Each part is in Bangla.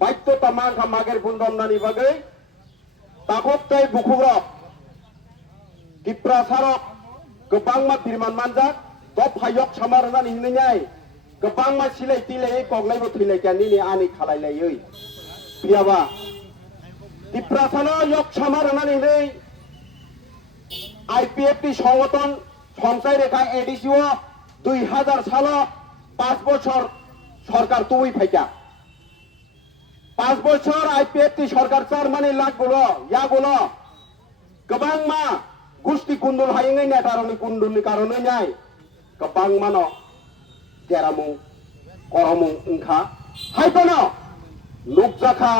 बायतो तमां खामागेर बुंदमनानि बागै ताकबतै बुखुरक दिप्रासारक गोबांमा बिरमान मानजाक दफायक सामारनानि हिनैनाय गोबांमा सिलाय तिलायै कगलायबो थैलायगानिनि आनि खालायलायै पियाबा दिप्रासानो yok सामारनानि हिनै IPF টি সংগঠন সঞ্চয় রেখা এডিসিও 2000 সাল 5 বছর সরকার তুই ফাইকা 5 বছর IPF টি সরকার চার মানে লাগগুলো ইয়াগুলো গোবাং মা গুষ্টি কুন্দুল হাইঙै নেতারনি কুন্দুলनि কারণে নাই গোবাं মানো গেরামু করমু ओंखा हायबनो लुकजाखा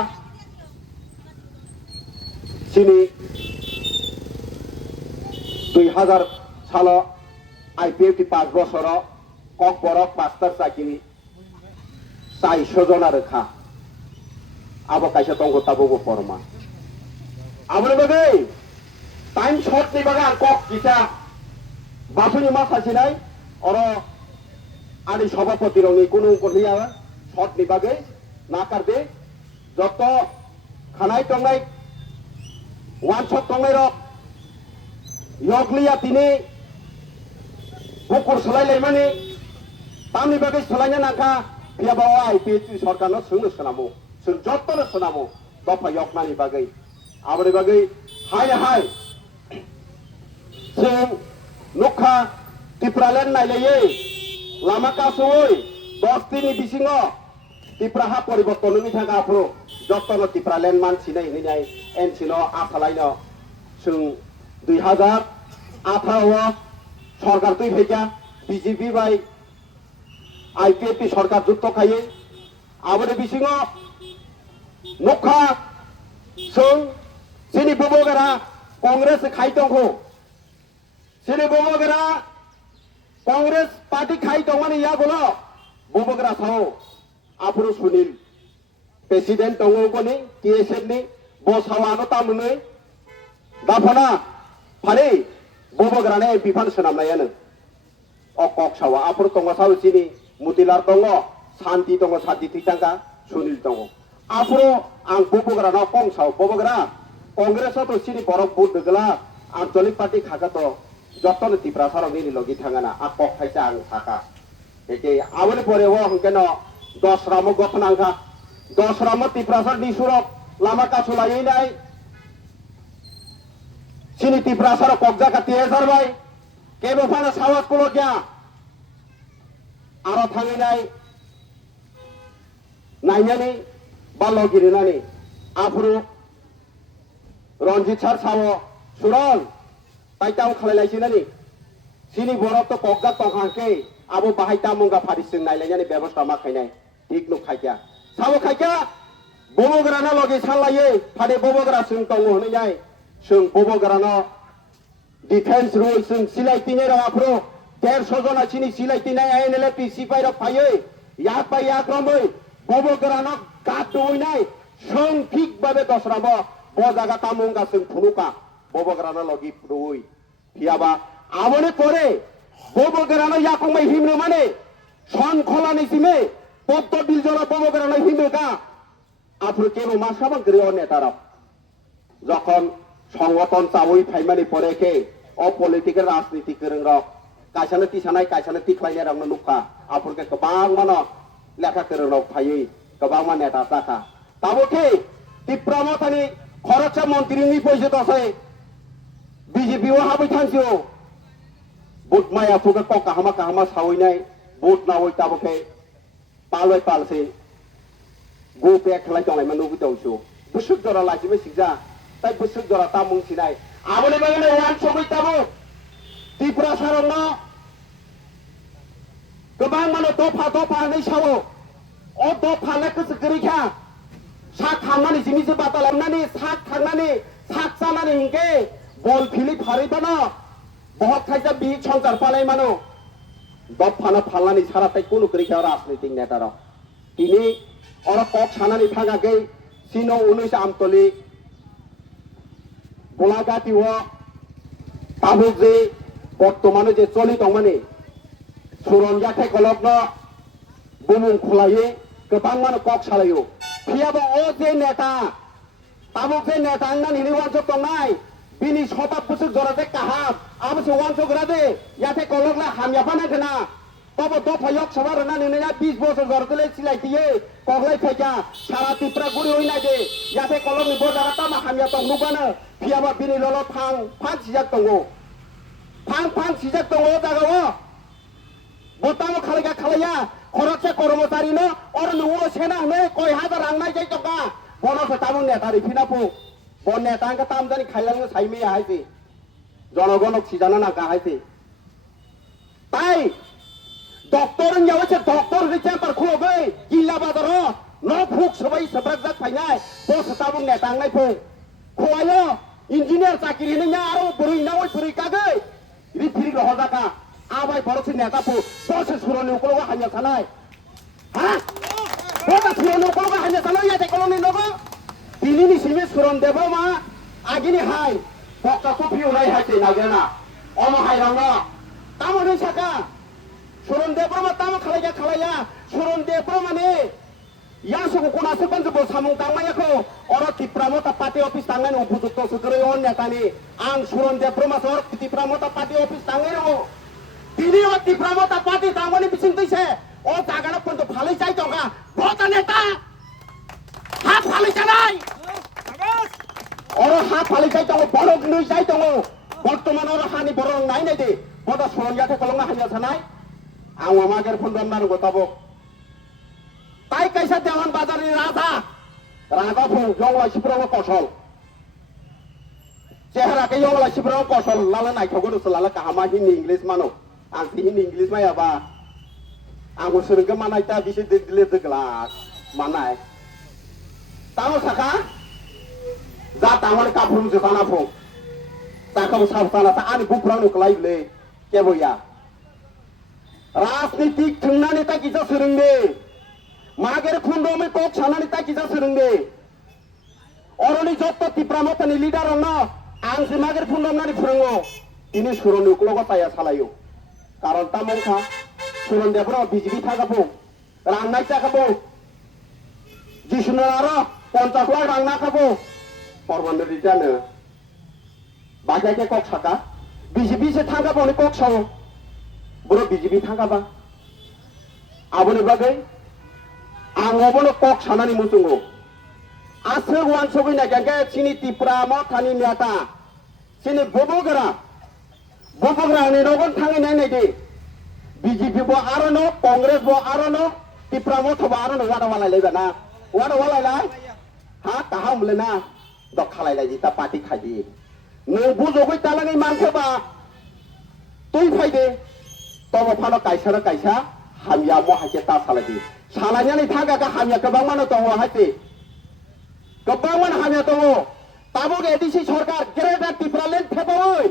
सिनि 2000 সাল IPF টি 5 বছর কক বরক মাস্টার চাকরি 400 জন রেখা আবো কাইসা তঙ্গ তাবো ফরমা আবরে বাগै টাইম শর্ট नि बागा কক কিসা বাসুনি মা সাছিনাই অর আনি সভাপতি রনি কোনো করিয়া শর্ট नि बागै না কারবে যত খানাই টংনাই ওয়ান শট টংনাই রক यगलिया तिनी बुकुर सोलायलायमानि तामनि बागै सोलायनो नांखा पियाबाव IPF सरकारनो सोंनो सोनामो जों जत्तनो सोनामो दफा यगनानि बागै आबनि बागै हाय हाय जों नुखा तिप्रालेन नायलायै लामा कासोय 10 दिननि बिसिङाव तिप्राहा परिबर्तननि थाखाय आफो जत्तनो तिप्रालेन मानसि नायहैनाय एनसिनो आसालायनो जों 2018 সরকার তুই ফেকা বিজেপি বাই IPF সরকার যুক্ত খাইয়ে আবরে বিসিङ নখা जों सिनि बबगरा कांग्रेस खाइदंखौ सिनि बबगरा कांग्रेस पार्टी खाइदंमानि यागुलो बबगरा साव आफुरु सुनिल प्रेसिडेंट दङो पनि TSF नि बसावानो तामुनै दाफना फारि बबगराने बिफान सोनामनायानो अकक सावा आफुर दङ साव सिनि मुतिलार दङ शान्ति दङ शान्ति थैतांगा सुनिल दङ आफुर आं बबगरानो कं साव बबगरा कांग्रेस तो सिनि बरफ बुट दगला आंचलिक पार्टी खाका तो जत्तनो तिप्रासार नि लगी थांगाना आकक थाइसा आं साका एके आवले परे वो हंकेनो 10 राम गथनांखा 10 राम तिप्रासार निसुरक लामा कासुलायै नाय सिनि तिप्रासार कब्जा का 3000 बाय केबो फाना सावास कुलो क्या आरो थांगिनाय नायनानै बालगिरिनानै आफुरु रंजित सार सावो सुरन ताइताव खालायलायसिनानि सिनि बरफ तो कग्गा तंखांके आबो बाहायता मुंगा फारिसिं नायलायनानै व्यवस्था मा खायनाय ठीक नु खायका सावो खायका बबगराना लगे सालायै फादे बबगरा जों दङ होनैनाय जों बबगराना डिफेन्स रुल जों सिलायतिने राफ्रो 150 जना सिनि सिलायतिनाय NLP सिपाइ र फायै याक बाय याक रमै बबगराना गादोइनाय जों ठीक बाबे दसराबो बजागा तामुंगा जों फुनुका बबगराना लगी रुई फियाबा आवने परे बबगराना याकमै हिमनो माने सन खलानि सिमे पत्तो बिलजरा बबगराना हिमोगा आफुर केनो मासाबा ग्रिय नेतारा যখন সংগঠন চাবই ফাইমানি পরেকে অপলিটিক্যাল রাজনীতি गोरों रक कायसानो तिसानाय कायसानो तिख्लायनाय रंनो नुखा आफुरके गोबां मानो लेखा गोरों रक फायै गोबां मा नेता जाखा ताबोके तिप्रामथानि खरचा मन्त्रिनि पैसे दसै BJP व हाबै थांसियो बुट माया फुगा क काहामा सावैनाय बुट नावै ताबोके पालय पालसै गो पे खलाय दंलाय मानो बिदावसो बुसुक जरा लाजिमे सिजा ताइ बुसुक जरा तामुं सिनाय आबले बागले वान सबै ताबो त्रिपुरा सारनो गोबां मानो दफा नै सावो अ दफा लेखस गरिखा साक थांनानै जिमिसे बातालामनानै साक थांनानै साक जानानै हिंके बल फिलि फारैबानो बहुत खायसा बि संसार पालाय मानो दफाना फालनानै साराताय कोनो गरिखा राजनीतिक नेतार तिनि अर कक सानानै थागाकै सिनो 19 आमतली गोलागातिव ताबुक जे बर्तमाने जे चलि दंमाने सुरन जाथाय गलग्न बुमुं खुलायै गोबां मानो कक सालायो ফিয়াবো ও যে নেতা তাবুক যে নেতা আংনা নিনি ওয়ানসক তংনাই বিনি সবাব বুসুক জরাতে কাহাম আবসে ওয়ানসক রাদে ইয়াতে কলকলা হামিয়াফানা কেনা তবে দফায়ক সবার না নিনে 20 বছর জরতলে সিলাই দিয়ে কগলাই ফাইকা সারা ত্রিপুরা গুড়ি হই নাই দে ইয়াতে কলকনি বজারা তামা হামিয়া তং নুবানো ফিয়াবা বিনি লল ফাং সিজাক তঙ্গো ফাং সিজাক তঙ্গো জাগাও বতামো খালাইয়া খালাইয়া খরচে কর্মচারী ন और नुओ सेना ने कोई हाजार रांनाय जाय तका বনসে তামুন নেতারি ফিনাপু বন নেতাंका ताम जानि खाइलांग साइमे हाइते জনগণক সিজানো না গাহাইতে তাই ডক্টর যাওয়াছে ডক্টর রিচেম্পার খুলবে জিল্লা বাজার ন ফুক সবাই সব্রাক জাত ফাইনাই বস তামুন নেতাंनाय ফে খোয়াयो ইঞ্জিনিয়ার চাকরি নিয়া আরো বড়ই না ওই বড়ই কাগে রিফিরি রহজাকা আবাই বড়ছে নেতাপু বস সুরনি উপলগা হানিয়া থানায় হ্যাঁ বড় সুরনি উপলগা হানিয়া থানায় ইয়াতে কলনি নগো দিনিনি সিমে সুরন দেব মা আগিনি হাই বক্তা কপি উড়াই হাইতে নাগেনা অম হাইরাং তামনে সাকা সুরন দেব মা তাম খালাইয়া সুরন দেব মানে ইয়াসুको कोनासे बन्जबो सामुं तांनायखौ अर तिप्रामता पार्टी अफिस तांनायनि उपयुक्त सुकरै अन नेतानि आं सुरन देब ब्रह्मसर तिप्रामता पार्टी अफिस तांनायनो दिनै अ तिप्रामता पार्टी तांमानि बिसिं दैसे अ जागाना पन्त फालै जाय दंगा बता नेता हा फालै जानाय अर हा फालै जाय दङ बरक नै जाय दङ बर्तमान अर हानि बरक नाय नाय दे बदा सुरन याथे कलंगा हाया थानाय आं मामागेर फन्दम नानु गताबो তাই কাইসা দেওয়ান বাজারের রাজা ফুল জংলা সিপ্রাম কৌশল চেহারাকে জংলা সিপ্রাম কৌশল লালা নাইথগো দস লালা কাহামা হিন্দি ইংলিশ মানো आं हिन्दी इंग्लिश मायाबा आंखौ सोलोंगो मानाय ता बिसे दिले दगलास मानाय तामो साखा जा तामन काफुम जखाना फो ताखौ सावताला ता आनि बुफ्रानो कलाइले केबोया राजनीतिक थंनानै ता किजा सोलोंदे मागेर खुन्दोमै कक सानानै ता किजा सोलोंदे अरनि जत्त तिप्रामतानि लिडार न आंसो मागेर खुन्दोमनानै फोरोङो दिनै सुरनि उक्लग ताया सालायो कारण तामंखा सुरन देबरा बिजिबि थागाबो रांनाय जागाबो जिसुनार 50 लाख रांना खाबो परबन रिजानो बाजाके कक साका बिजिबि से थागाबो नि कक साव बरो बिजिबि थागाबा आबोनि बागै आंगोबोनो कक सानानि मुसुङो आसो वान सगैना गागे सिनि तिप्रा मथानि नेता सिनि बबोगरा बबोग्रानि नगन थाङै नाय दे बीजेपी बो आरो न कांग्रेस बो आरो न तिप्रा मथबा आरो न वादा वालायलायबा ना वादा वालायलाय हा ताहा मुलेना द खालायलाय जिता पार्टी खायदि नों बुजोगै तालाङै मानखोबा तुइ फायदे तब फानो कायसा हामिया महाके ता सालायदि सालायनानै थागागा हामिया गोबां मानो दङ हायते गोबां मानो हामिया दङ ताबो एडिसि सरकार ग्रेटार तिप्रालेन्ड थेबावै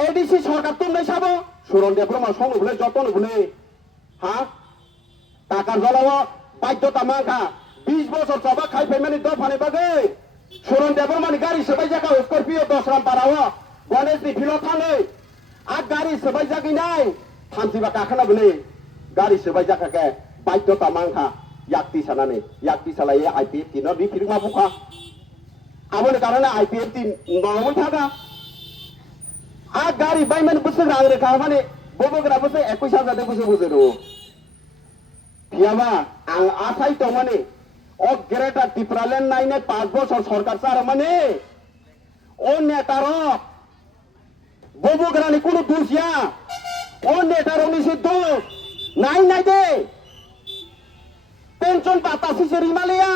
एडिसि सरकार तुमनै साबो सुरन देब्रमा संनो बुले जतन बुले हा टाकार जलाव बाध्यता माखा 20 बছর सभा खाइ फेमेनि दफानि बागै सुरन देब्रमानि गारि सबाय जागा स्कर्पियो 10 राम पाराव गणेशनि फिलो थानै आ गारि सबाय जागिनाय थामसिबा काखाना बुले गारि सबाय जागाके बाध्यता माखा याक्ति सानानै याक्ति सालाये आईपीएफ तिनो बि फिरिमा बुखा आबोनि कारणे आईपीएफ ति नङै थागा आ गाड़ी बायमान बुसुग रां रेखा माने बबोग्रा बुसुग 21,000 दे बुसुग बुसुरो फियाबा आं आसाय दं माने अ ग्रेटार तिप्रालेन्ड नायने 5 बছর सरकार सार माने ओ नेतार बबोग्रानि कोनो दुसिया ओ नेतारनि से दोष नाय दे पेंशन बातासि से रिमालिया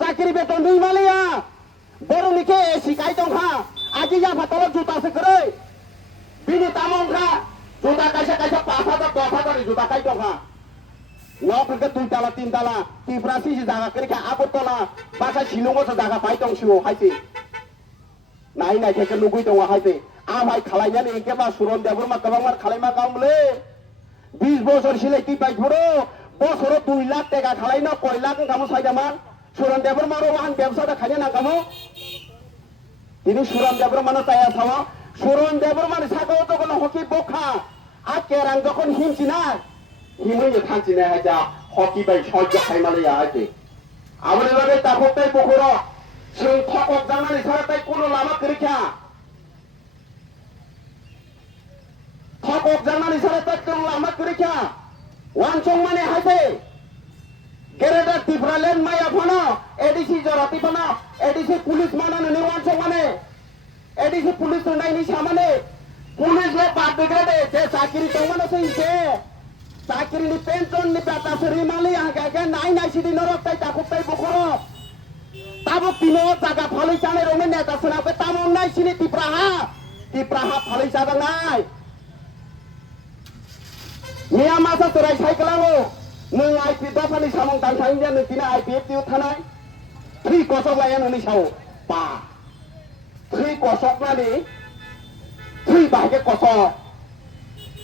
चाकरी बेतन रिमालिया बरनिके सिकाय दंखा आजि या फातल जुता से करे बिनि तामंखा जुता कायसा 5,000 10,000 जुता काय दंखा नखरके 2 ताला 3 ताला तिब्रासि से जागा करे आगरतला बासा शिलंगो से जागा पाइ दंसिओ हायसे नाय के लुगै दङ हायसे आमाय खालायनानै एकेबा सुरन देबरमा गोबां मार खालायमा गामले 20 বছর सिलायति बाय थरो बছर 2 लाख टाका खालायनो कय लाख गामो सायदामान सुरन देबरमारो आं व्यवसाय खायनो नागामो दिनै सुरन देब्रमानो ताया थावा सुरन देब्रमानि सागाव जगन हकी बखा आ केरां जखन हिमसिना हिमैनो थांसिना हाजा हकी बाय सयज खायमालया हायते aboni bagai takok tai bokoro sing thokok jangnani sara tai kono lama kerikha thokok jangnani sara tai kono lama kerikha wansong mane haite gereda tifralen maya phano edisi jorati phano edisi police manane ni wansong mane edisi police nai ni samane police le bat degrade je sakiri tongmano sing je sakiri ni pension ni batasari mali aga nai sidi norok tai takok tai bokoro tabo tino jaga phalai chane rone neta sena pe tamon nai sini tipraha phalai jaga nai Nia masa serai cycle nung IP dafani samong tangsaing dia nung tina IPF tiu thanai 3 kosok layan ni sao pa 3 kosok nani 3 bahage kosok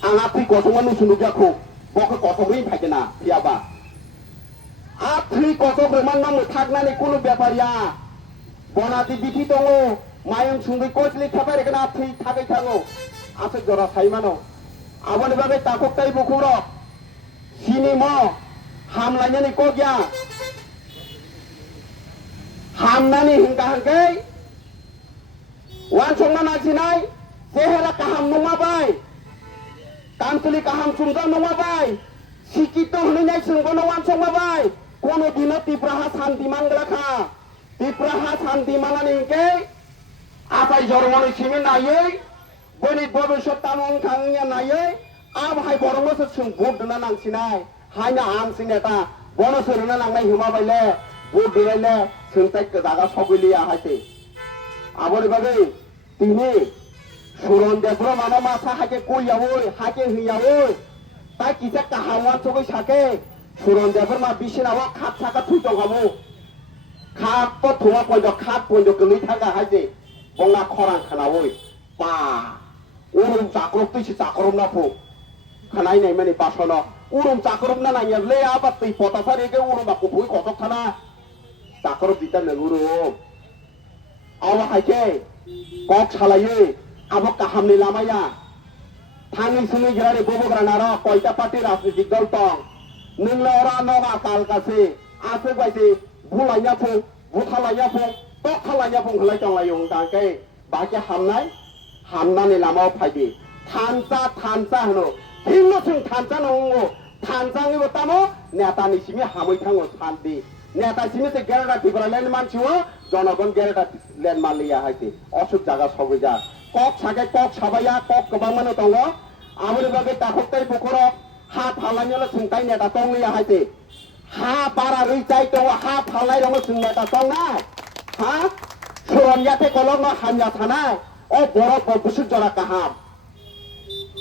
anga 3 kosok manu sunugya khu bok kosok ri bhagena piaba a 3 kosok reman nam thak nani kunu byaparia bonati bithi tongo mayang sungri kosli thapai rekna 3 thakai thango ase jora saimano aboni bagai takok tai bukuro sini mo hamlanya ni kogya hamnani hingka hangkai wan songna nasinai sehera kaham nunga bai kamtuli kaham sungga nunga bai sikito hunai sunggono wan songma bai kono dina tipraha santi manglakha tipraha santi manani hingke apai jormoni simi nayei boni bobishot tamong khangnya nayei ab hai borongmo sung bot dana nangsinai haina ang sineta bono suruna nangnai hima baile bot diraile sungtai jaga sogiliya haite aboni bagai tini suron debro mano masa hake koyawoi hake hiyawoi ta kisa kahawan sogoi sake suron debro ma bisinawa khat saka thuito gamu khat to thuma ponjo khat ponjo geli thaga haite bongna khorang khanawoi pa urum chakrok tisi chakrom na phu khanai nai mani pasono urum chakrom na nai le aba tei potasari ke urum ba kupui kosok thana chakrom dita ne urum awa haike kok salaye abo kaham ni lamaya thangi suni girare bobogra nara koita party rajnitik dol tong ningla ora noga tal kase ase baise bulainya phu buthalainya phu tokhalainya phu khlai tong layong tangke baike hamnai hamnani lamao phaidi thansa hano hinno sung thansa nongo thansangi botamo netani simi hamoi thango shanti neta simi te gerada tibra len manchiwo jonogon gerada len maliya haite osuk jaga sobuja kok sake kok sabaya kok kobang mano tongo amuri bagai takok tai bukoro ha phalanyala sungtai neta tongliya haite ha para richai tongo ha phalai rongo sung neta tongna ha suron yate kolong no hamya thanai o boro busuk jora kaham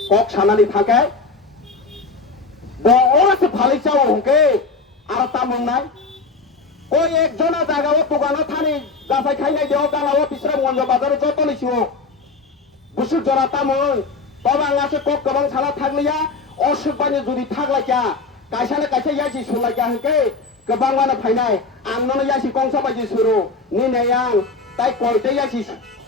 kok sanani থাকে ওরা সে ফালি চাও হকে আর তামং নাই কই একজনা জায়গাও দোকানো থানি যাচাই খাই নাই দেও গালাও বিশ্রাম গঞ্জ বাজারে যত লিছিও বুসুক জরা তামং তবে আঙাসে কক গবাং সালা থাকলিয়া অসুখ বানি যদি থাকলাইকা কাইসানে কাইসা ইয়াসি সুলাইকা হকে गोबां माने फायनाय आंनो यासि गंसा बायदि सुरु नि नेयां ताइ कयते यासि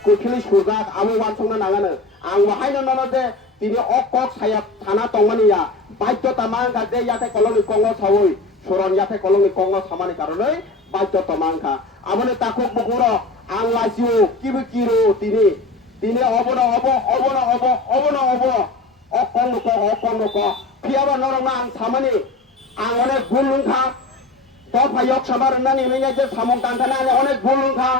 कुखिलि सुरगाक आमो वानसंना नागानो आं माहायनो ननो दे तिनि अकक साया थाना तंमानिया बाध्यता मांगा दे याते कलंनि कंगो सावै सुरन याते कलंनि कंगो सामानि कारणे बाध्यता मांगा आमने ताखक बुगुरो आं लासिउ किबि किरो तिनि अबनो अकंनुक फियाबा नरंगा आं सामानि आं अनेक गुलुंखा तो भाइयों समार नानी में ये सामों तांतना ने अनेक भूलूं था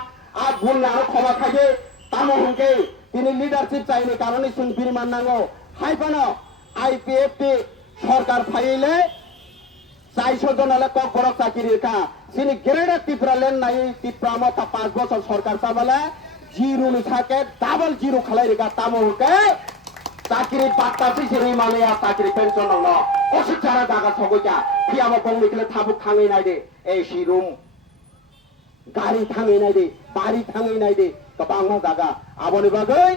आज भूलने आरो खबर खाजे तामो होंगे तिनी लीडरशिप चाहिए कारण इस सुनपिरी माननांगो हाई पनो IPF टी सरकार फाइले 400 जन आले कक बरक चाकरी का सिनी ग्रेड तिप्रालेन नाई तिप्रामो ता 5 बছর सरकार साबले जीरो नि थाके डबल जीरो खलाई रेगा तामो होंगे चाकरी बात्तासी सिरी माने या चाकरी पेंशन नंगो ओसि चारा जागा सगोया फियाबो गंनिखले थाबुक थाङै नायदे एसि रुम गाड़ी थाङै नायदे बाड़ी थाङै नायदे गोबां जागा आबनि बागै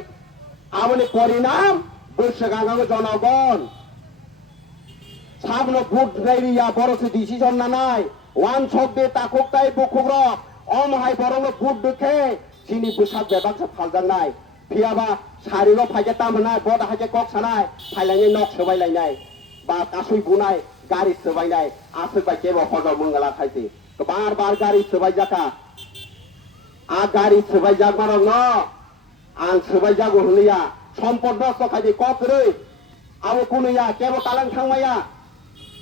आबनि परिणाम बैसोगांगागो जनगण साबनो भोट रायरिया बरसे डिसिजन नानाय वान सक दे ताखकताय बखग्र अमहाय बरंनो भोट दुखे सिनि बुसाक बेबाकसो फालजानाय फियाबा सारिनो फाइजे तामनाय बड हाजे कक सानाय फाइलायनि नक सोबायलायनाय बा कासुय बुनाय गाड़ी सोबायनाय आसो बाय केबो हजर मंगला खायते बार गारि सोबाय जाका आ गारि सोबाय जागमार न आं सोबाय जागो होनैया सम्पद नस्त खायदे ककरै आबो कुनैया केबो तालां थांमाया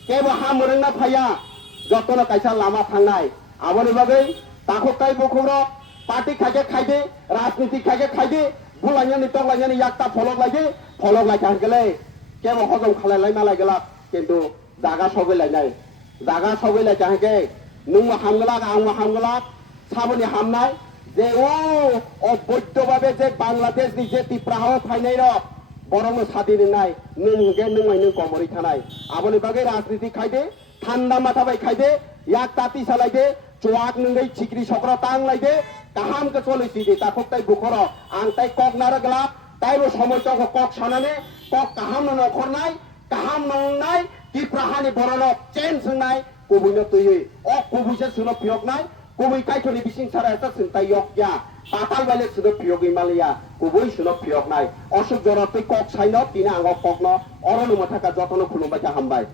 केबो हा मोरंना फाया जतन कायसा लामा थांनाय आबोनि बागै ताखकाय बखौर पार्टी खायके खायदे राजनीति खायके खायदे बुलायनानै तलायनानै याक्ता फलक लायके हांगले केबो हजम खालायलाय मालायगला किन्तु जागा सगैलायनाय जागा सगैलायके हांगे नों हामगलाक आं हामगलाक साबोनि हामनाय जे अबैधभावे जे बांलादेशनि जे तिप्राहाव फायनाय र बरनो सादिनि नाय नोंगे नों कमरै थानाय आबोनि बागै राजनीति खायदे ठान्डा माथाबाय खायदे याक ताती सालायदे चोआक नोंगै चिक्री सक्र तांलायदे काहाम के चलैसि दे ताखक ताई बुखर आं ताई कक नारगला ताइबो समयटको कक सानाने कक काहाम नखरनाय काहाम नंनाय तिप्राहानि बरनो चेन सोंनाय कबैनो तैयै कबैसे सुनो फियकनाय कबै कायथनि बिसिं सारा एता सिन्ता यकया पाताल बाले सुनो फियक इमालिया कबै सुनो फियकनाय अशोक जरतै कक साइन तिना आंग ककनो अरनु मथाका जतनो खुलुमबाय हामबाय।